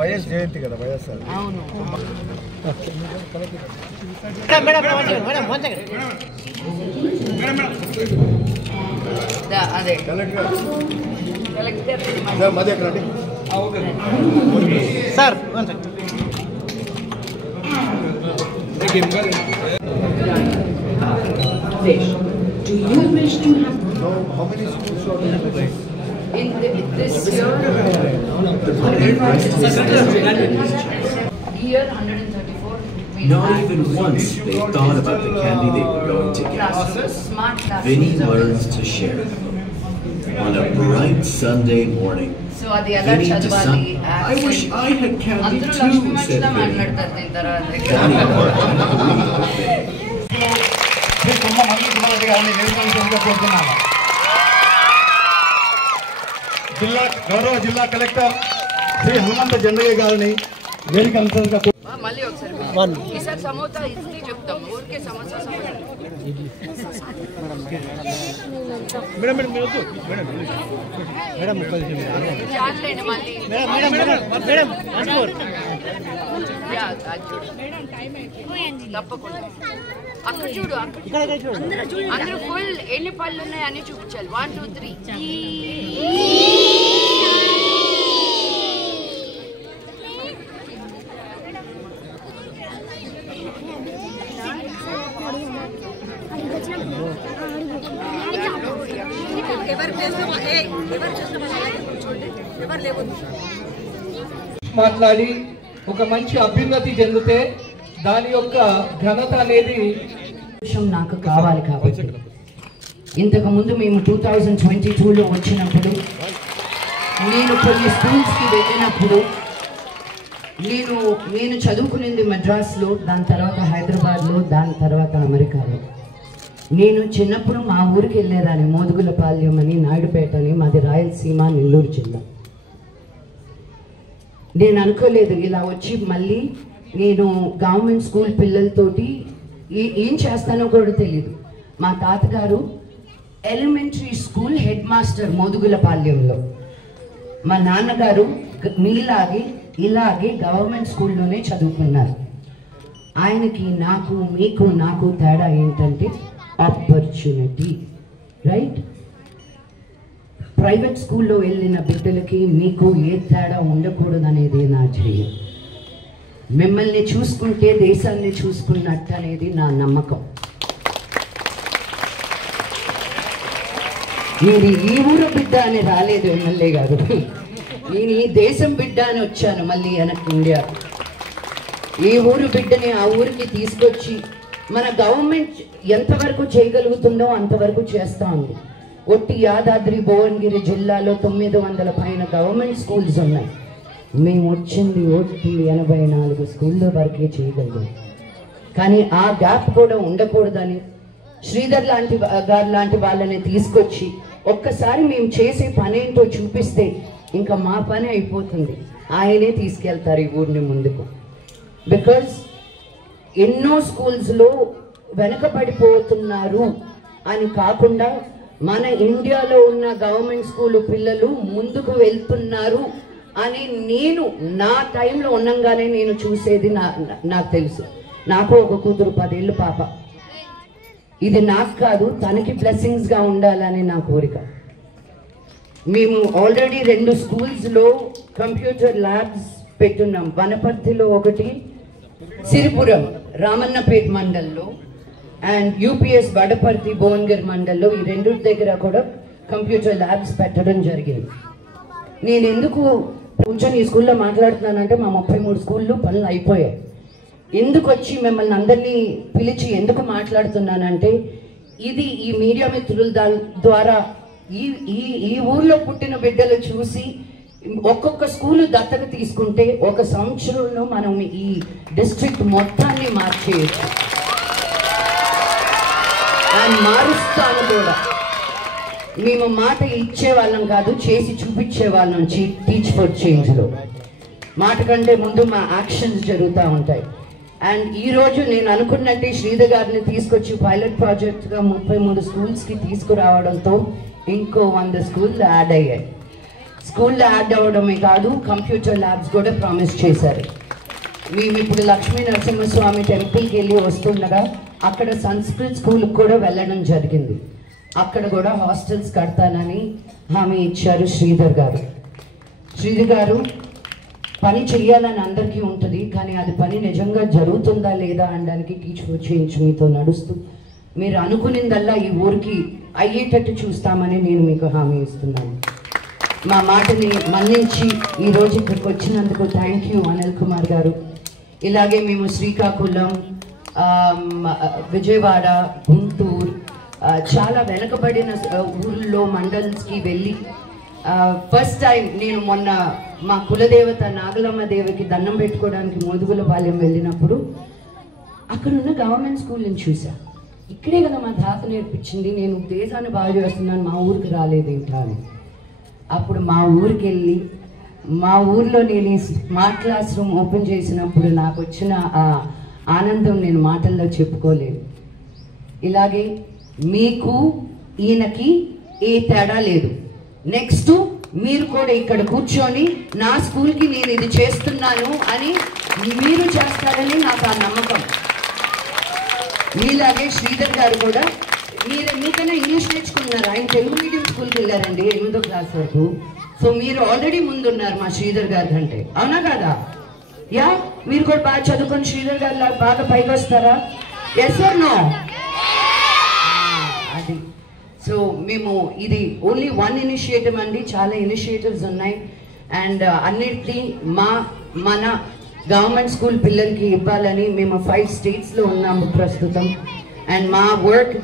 YS జయంతి కదా YS అవును అదే sir Do you wish to have how many schools are in the place? in this year? Here 134. Not even once they thought about the candy they were going to get. Smart classes. Vinny learns to share. On a bright Sunday morning, So the other Vinny chadvali. I wish I had candy Andru too, Lakshmi said Machla Vinny. maatladtaru din tarvata. Danny marked on the Vinny. గౌరవ జిల్లా collector Shri Hanumantha జెండయ్య గారిని వేదిక అంశంగా మళ్ళీ ఒకసారి ఈసారి సమోసా ఇడ్లీ చెప్తాం ఊరికే సమోసా మేడం మేడం మీరు మేడం మేడం చాట్లేండి మళ్ళీ తప్పకుండా అక్కడ చూడు అందరూ ఫుల్ ఎన్ని పళ్ళు ఉన్నాయి అని చూపించాలి 1 2 3 మాట్లాడి ఒక మంచి అభ్యున్నతి చెందితే దాని యొక్క ఘనత అనేది నాకు కావాలి కాబట్టి ఇంతకు ముందు మేము 2022లో వచ్చినప్పుడు నేను కొన్ని స్కూల్స్కి వెళ్ళినప్పుడు నేను చదువుకునేది మద్రాస్లో దాని తర్వాత హైదరాబాద్లో దాని తర్వాత అమెరికాలో నేను చిన్నప్పుడు మా ఊరికి వెళ్ళేదాన్ని మోదుగులపాలెం అని నాయుడుపేట అని మాది రాయలసీమ నెల్లూరు జిల్లా నేను అనుకోలేదు ఇలా వచ్చి మళ్ళీ నేను గవర్నమెంట్ స్కూల్ పిల్లలతోటి ఏం చేస్తానో కూడా తెలియదు మా తాతగారు ఎలిమెంటరీ స్కూల్ హెడ్ మాస్టర్ మోదుగులపాలెంలో మా నాన్నగారు ఇలాగే గవర్నమెంట్ స్కూల్లోనే చదువుకున్నారు ఆయనకి నాకు తేడా ఏంటంటే ఆపర్చునిటీ రైట్ ప్రైవేట్ స్కూల్లో వెళ్ళిన బిడ్డలకి మీకు ఏ తేడా ఉండకూడదు అనేది నా ధ్యేయం మిమ్మల్ని చూసుకుంటే దేశాన్ని చూసుకున్నట్టు అనేది నా నమ్మకం నేను ఈ ఊరు బిడ్డ అని రాలేదు ఎమ్మెల్యే గారు నేను ఈ దేశం బిడ్డ అని వచ్చాను మళ్ళీ వెనక్కి ఇండియా ఈ ఊరు బిడ్డని ఆ ఊరికి తీసుకొచ్చి మన గవర్నమెంట్ ఎంతవరకు చేయగలుగుతుందో అంతవరకు చేస్తూ ఉంది ఒట్టి యాదాద్రి భువనగిరి జిల్లాలో 900 పైన గవర్నమెంట్ స్కూల్స్ ఉన్నాయి మేము వచ్చింది ఒట్టి 84 స్కూళ్ళ వరకే చేయగలిగాం కానీ ఆ గ్యాప్ కూడా ఉండకూడదని శ్రీధర్ లాంటి వాళ్ళని తీసుకొచ్చి ఒక్కసారి మేము చేసే పని ఏంటో చూపిస్తే ఇంకా మా పని అయిపోతుంది ఆయనే తీసుకెళ్తారు ఈ ఊరిని ముందుకు బికాజ్ ఎన్నో స్కూల్స్లో వెనకబడిపోతున్నారు అని కాకుండా మన ఇండియాలో ఉన్న గవర్నమెంట్ స్కూల్ పిల్లలు ముందుకు వెళ్తున్నారు అని నేను నా టైంలో ఉన్నంగానే నేను చూసేది నాకు తెలుసు నాకు ఒక కూతురు 10 ఏళ్ళు పాప ఇది నాకు కాదు తనకి బ్లెస్సింగ్స్గా ఉండాలని నా కోరిక మేము ఆల్రెడీ 2 స్కూల్స్లో కంప్యూటర్ ల్యాబ్స్ పెట్టున్నాం వనపర్తిలో ఒకటి సిరిపురం రామన్నపేట్ మండల్లో అండ్ యూపీఎస్ వడపర్తి భువనగిరి మండల్లో ఈ 2 దగ్గర కూడా కంప్యూటర్ ల్యాబ్స్ పెట్టడం జరిగింది నేను ఎందుకు కూర్చొని ఈ స్కూల్లో మాట్లాడుతున్నానంటే మా 33 స్కూళ్ళు పనులు అయిపోయాయి ఎందుకు వచ్చి మిమ్మల్ని అందరినీ పిలిచి ఎందుకు మాట్లాడుతున్నానంటే ఇది ఈ మీడియా మిత్రుల ద్వారా ఈ ఊర్లో పుట్టిన బిడ్డలు చూసి ఒక్కొక్క స్కూలు దత్తత తీసుకుంటే ఒక సంవత్సరంలో మనం ఈ డిస్ట్రిక్ట్ మొత్తాన్ని మార్చేయచ్చు అండ్ మారుస్తాను కూడా మేము మాట ఇచ్చే వాళ్ళం కాదు చేసి చూపించే వాళ్ళం టీచ్ ఫర్ చేంజ్లో మాట కంటే ముందు మా యాక్షన్స్ జరుగుతూ ఉంటాయి అండ్ ఈరోజు నేను అనుకున్నట్టే శ్రీధర్ గారిని తీసుకొచ్చి పైలట్ ప్రాజెక్ట్గా 33 స్కూల్స్కి తీసుకురావడంతో ఇంకో 100 స్కూల్స్ యాడ్ అయ్యాయి స్కూల్లో యాడ్ అవ్వడమే కాదు, కంప్యూటర్ ల్యాబ్స్ కూడా ప్రామిస్ చేశారు. మేము ఇప్పుడు లక్ష్మీ నరసింహస్వామి టెంపుల్కి వెళ్ళి వస్తుండగా అక్కడ సంస్కృత్ స్కూల్కి కూడా వెళ్ళడం జరిగింది. అక్కడ కూడా హాస్టల్స్ కడతానని హామీ ఇచ్చారు శ్రీధర్ గారు. శ్రీధర్ గారు, పని చెయ్యాలని అందరికీ ఉంటుంది, కానీ అది పని నిజంగా జరుగుతుందా లేదా అనడానికి టీచ్ ఫర్ చేంజ్ మీతో నడుస్తూ మీరు అనుకునిందల్లా ఈ ఊరికి అయ్యేటట్టు చూస్తామని నేను మీకు హామీ ఇస్తున్నాను. మా మాటని మన్నించి ఈరోజు ఇక్కడికి వచ్చినందుకు థ్యాంక్ యూ అనిల్ కుమార్ గారు. ఇలాగే మేము శ్రీకాకుళం, విజయవాడ, గుంటూరు, చాలా వెనకబడిన ఊళ్ళో మండల్స్కి వెళ్ళి ఫస్ట్ టైం నేను మొన్న మా కులదేవత నాగలమ్మ దేవికి దండం పెట్టుకోవడానికి మోదుగులపాలెం వెళ్ళినప్పుడు అక్కడున్న గవర్నమెంట్ స్కూల్ని చూసా. ఇక్కడే కదా మా తాత నేర్పించింది, నేను దేశాన్ని బాగా చేస్తున్నాను, మా ఊరికి రాలేదేంటా అని. అప్పుడు మా ఊరికి వెళ్ళి మా ఊర్లో నేను స్మార్ట్ క్లాస్ రూమ్ ఓపెన్ చేసినప్పుడు నాకు వచ్చిన ఆ ఆనందం నేను మాటల్లో చెప్పుకోలేదు. ఇలాగే మీకు ఈయనకి ఏ తేడా లేదు. నెక్స్ట్ మీరు కూడా ఇక్కడ కూర్చొని నా స్కూల్కి నేను ఇది చేస్తున్నాను అని మీరు చేస్తారని నాకు ఆ నమ్మకం. మీలాగే శ్రీధర్ గారు కూడా మీకైనా ఇంగ్లీష్ నేర్చుకున్నారు. ఆయన తెలుగు మీడియం స్కూల్కి వెళ్ళారండి 8వ క్లాస్ వరకు. సో మీరు ఆల్రెడీ ముందున్నారు మా శ్రీధర్ గారి కంటే, అవునా కదా? యా, మీరు కూడా బాగా చదువుకొని శ్రీధర్ గారి లాగా బాగా పైకి వస్తారా? Yes or no? అది. సో మేము ఇది ఓన్లీ వన్ ఇనిషియేటివ్ అండి, చాలా ఇనిషియేటివ్స్ ఉన్నాయి. అండ్ అన్నిటికీ మన గవర్నమెంట్ స్కూల్ పిల్లలకి ఇవ్వాలని మేము 5 స్టేట్స్లో ఉన్నాము ప్రస్తుతం. అండ్ మా వర్క్